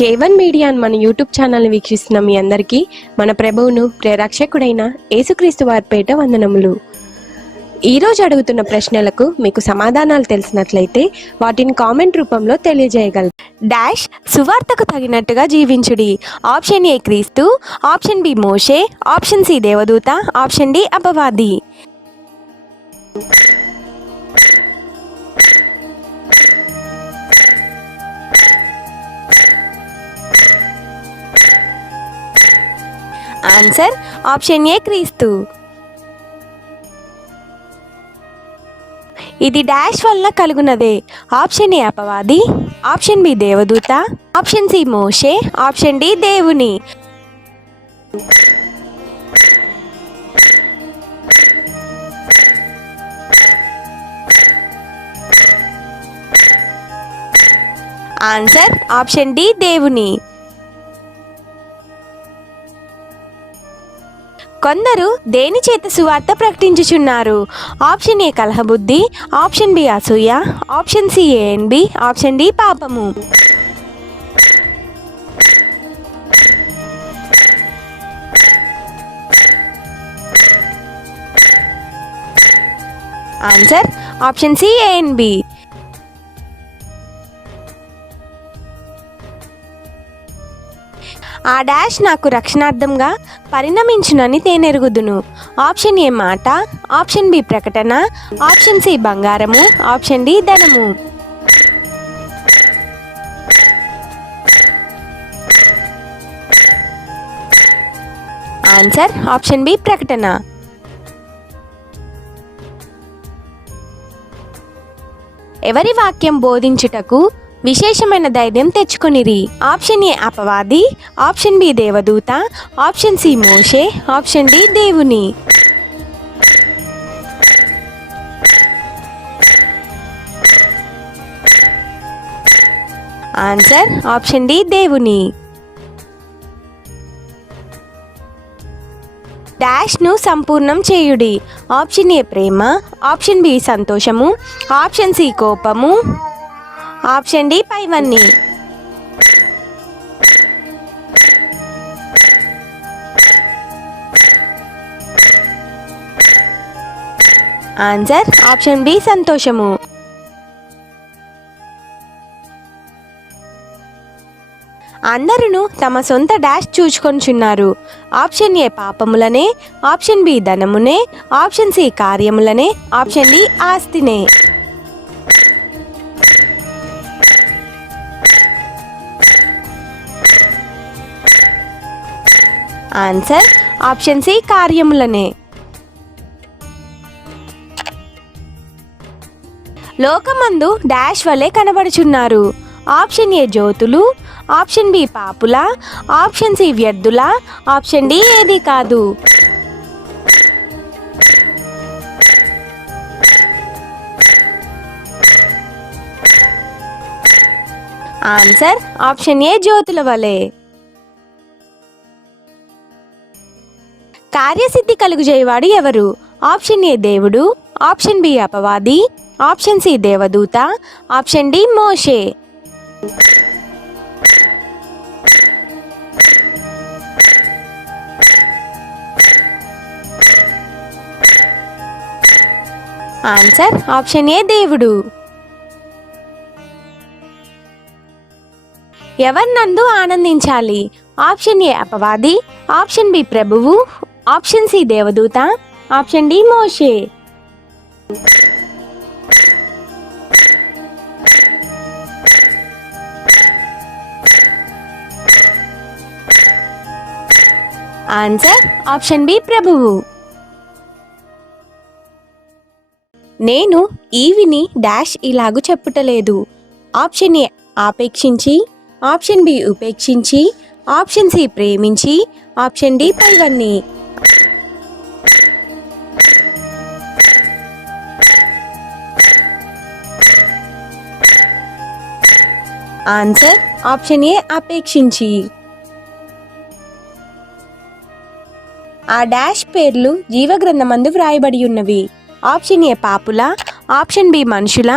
కేవన్ మీడియా మన యూట్యూబ్ ఛానల్ని వీక్షిస్తున్న మీ అందరికీ మన ప్రభువును ప్రేరక్షకుడైన యేసుక్రీస్తు వారి పేట వందనములు. ఈరోజు అడుగుతున్న ప్రశ్నలకు మీకు సమాధానాలు తెలిసినట్లయితే వాటిని కామెంట్ రూపంలో తెలియజేయగలరు. డాష్ సువార్తకు తగినట్టుగా జీవించుడి. ఆప్షన్ ఏ క్రీస్తు, ఆప్షన్ బి మోషే, ఆప్షన్ సి దేవదూత, ఆప్షన్ డి అపవాది. ఆన్సర్ ఆప్షన్ ఏ క్రీస్తు. ఇది డాష్ వల్ల కలుగునదే. ఆప్షన్ ఏ అపవాది, ఆప్షన్ బి దేవదూత, ఆప్షన్ సి మోషే, ఆప్షన్ డి దేవుని. ఆన్సర్ ఆప్షన్ డి దేవుని. కొందరు దేని చేత సువార్త ప్రకటించుచున్నారు? ఆప్షన్ ఏ కలహబుద్ధి, ఆప్షన్ బి అసూయ, option C A and B, option D పాపము. Answer option C A and B. ఆ డాష్ నాకు రక్షణార్థంగా పరిణమించునని తేనెరుగుదును. ఆప్షన్ ఏ మాట, ఆప్షన్ బి ప్రకటన, ఆప్షన్ సి బంగారము, ఆప్షన్ డి ధనము. ఆన్సర్ ఆప్షన్ బి ప్రకటన. ఎవరి వాక్యం బోధించుటకు విశేషమైన ధైర్యం తెచ్చుకొనిరి? ఆప్షన్ ఏ అపవాది, ఆప్షన్ బి దేవదూత, ఆప్షన్ సి మోషే, ఆప్షన్ డి దేవుని. ఆన్సర్ ఆప్షన్ డి దేవుని. డాష్ను సంపూర్ణం చేయుడి. ఆప్షన్ ఏ ప్రేమ, ఆప్షన్ బి సంతోషము, ఆప్షన్ సి కోపము, ఆప్షన్ డి పైవన్నీ. ఆన్సర్ ఆప్షన్ బి సంతోషము. అందరూ తమ సొంత డాష్ చూచుకొనిచున్నారు. ఆప్షన్ ఏ పాపములనే, ఆప్షన్ బి ధనమునే, ఆప్షన్ సి కార్యములనే, ఆప్షన్ డి ఆస్తినే. ఆన్సర్ ఆప్షన్ సి కార్యములనే. లోకమందు డాష్ వలె కనబడుచున్నారు. ఆప్షన్ ఏ జ్యోతులు, ఆప్షన్ బి పాపుల, ఆప్షన్ సి వ్యర్థుల, ఆప్షన్ డి ఏది కాదు. ఆన్సర్ ఆప్షన్ ఏ జ్యోతుల వలె. కార్యసిద్ధి కలుగుజేయవాడు ఎవరు? ఆప్షన్ ఏ దేవుడు, ఆప్షన్ బి అపవాది, ఆప్షన్ సి దేవదూత, ఆప్షన్ డి మోషే. ఆన్సర్ ఆప్షన్ ఏ దేవుడు. ఎవరినందు ఆనందించాలి? ఆప్షన్ ఏ అపవాది, ఆప్షన్ బి ప్రభువు, ఆప్షన్ సి దేవదూత, ఆప్షన్ డి మోషే. ఆన్సర్ ఆప్షన్ బి ప్రభువు. నేను ఈవిని డాష్ ఇలాగు చెప్పుటలేదు. ఆప్షన్ ఏ ఆపేక్షించి, ఆప్షన్ బి ఉపేక్షించి, ఆప్షన్ సి ప్రేమించి, ఆప్షన్ డి పైవన్నీ. ఆన్సర్ ఆప్షన్ ఏ అపేక్షించి. ఆ డాష్ పేర్లు జీవగ్రంథమందు వ్రాయబడి ఉన్నవి. ఆప్షన్ ఏ పాపుల, ఆప్షన్ బి మనుషుల,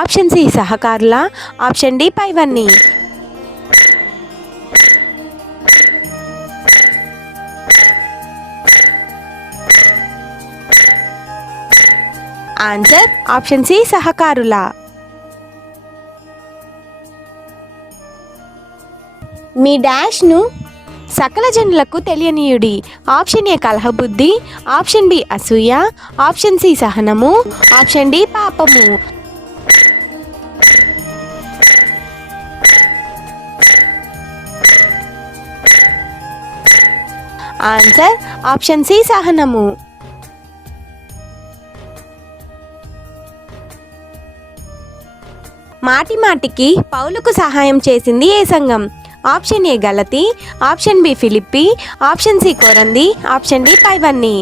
ఆప్షన్ సి సహకారుల, ఆప్షన్ డి పైవన్నీ. ఆన్సర్ ఆప్షన్ సి సహకారుల. మీ డాష్ను సకల జనులకు తెలియనీయుడి. ఆప్షన్ ఏ కలహబుద్ధి, ఆప్షన్ బి అసూయ, ఆప్షన్ సి సహనము, ఆప్షన్ డి పాపము. ఆన్సర్ ఆప్షన్ సి సహనము. మాటి మాటికి పౌలుకు సహాయం చేసింది ఏ సంఘం? ఆప్షన్ ఏ గలతీ, ఆప్షన్ బి ఫిలిప్పి, ఆప్షన్ సి కొరంది, ఆప్షన్ డి పైవన్నీ.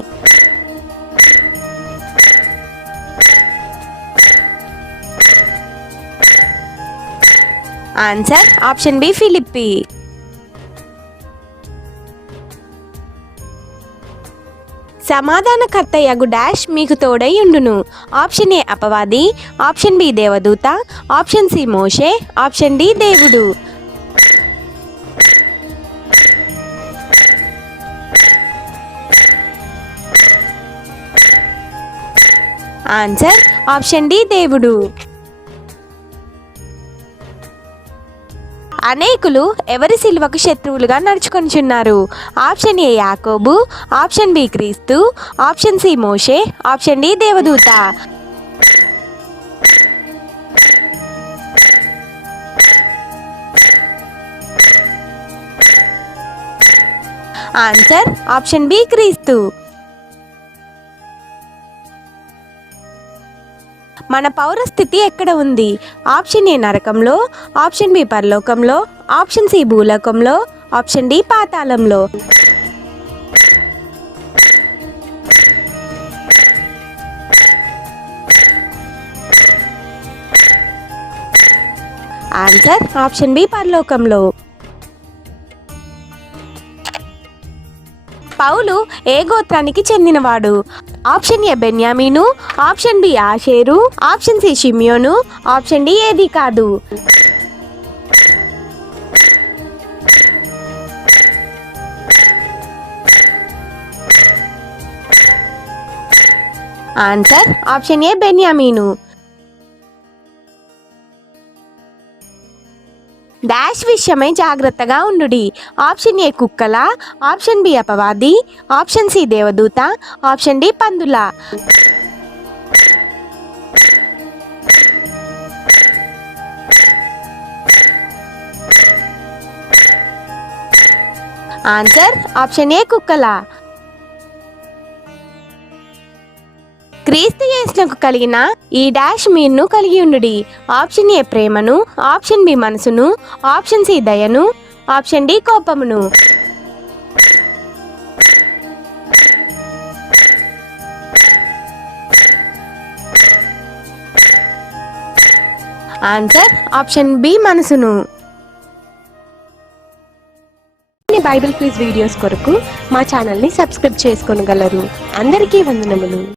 ఆన్సర్ ఆప్షన్ బి ఫిలిప్పి. సమాధానకర్త యగు డాష్ మీకు తోడై ఉండును. ఆప్షన్ ఏ అపవాది, ఆప్షన్ బి దేవదూత, ఆప్షన్ సి మోషే, ఆప్షన్ డి దేవుడు. ఆన్సర్ ఆప్షన్ డి దేవుడు. అనేకులు ఎవరి సిలువకు శత్రువులుగా నడుచుకొనిచున్నారు? ఆప్షన్ ఏ యాకోబు, ఆప్షన్ బి క్రీస్తు, ఆప్షన్ సి మోషే, ఆప్షన్ డి దేవదూత. ఆన్సర్ ఆప్షన్ బి క్రీస్తు. మన పౌరస్థితి ఎక్కడ ఉంది? ఆప్షన్ ఏ నరకంలో, ఆప్షన్ బి పరలోకంలో, ఆప్షన్ సి భూలోకంలో, ఆప్షన్ డి పాతాళంలో. ఆన్సర్ ఆప్షన్ బి పరలోకంలో. పౌలు ఏ గోత్రానికి చెందినవాడు? ఆప్షన్ ఏ బెన్యామీను, ఆప్షన్ బి ఆషేరు, ఆప్షన్ సి షిమియోను, ఆప్షన్ డి ఏది కాదు. ఆన్సర్ ఆప్షన్ ఏ బెన్యామీను. డాష్ విషయమై జాగ్రత్తగా ఉండుడి. ఆప్షన్ ఏ కుక్కల, ఆప్షన్ బి అపవాది, ఆప్షన్ సి దేవదూత, ఆప్షన్ డి పందుల. ఆన్సర్ ఆప్షన్ ఏ కుక్కల. క్రీస్తు యేసునకు కలిగిన ఈ డాష్ మీరును కలిగి ఉండుడి. ఆప్షన్ ఏ ప్రేమను, ఆప్షన్ బి మనసును, ఆప్షన్ సి దయను, ఆప్షన్ డి కోపమును. ఆన్సర్ ఆప్షన్ బి మనసును. బైబిల్ క్విజ్ వీడియోస్ కొరకు మా ఛానల్ని సబ్స్క్రైబ్ చేసుకోగలరు. అందరికీ వందనములు.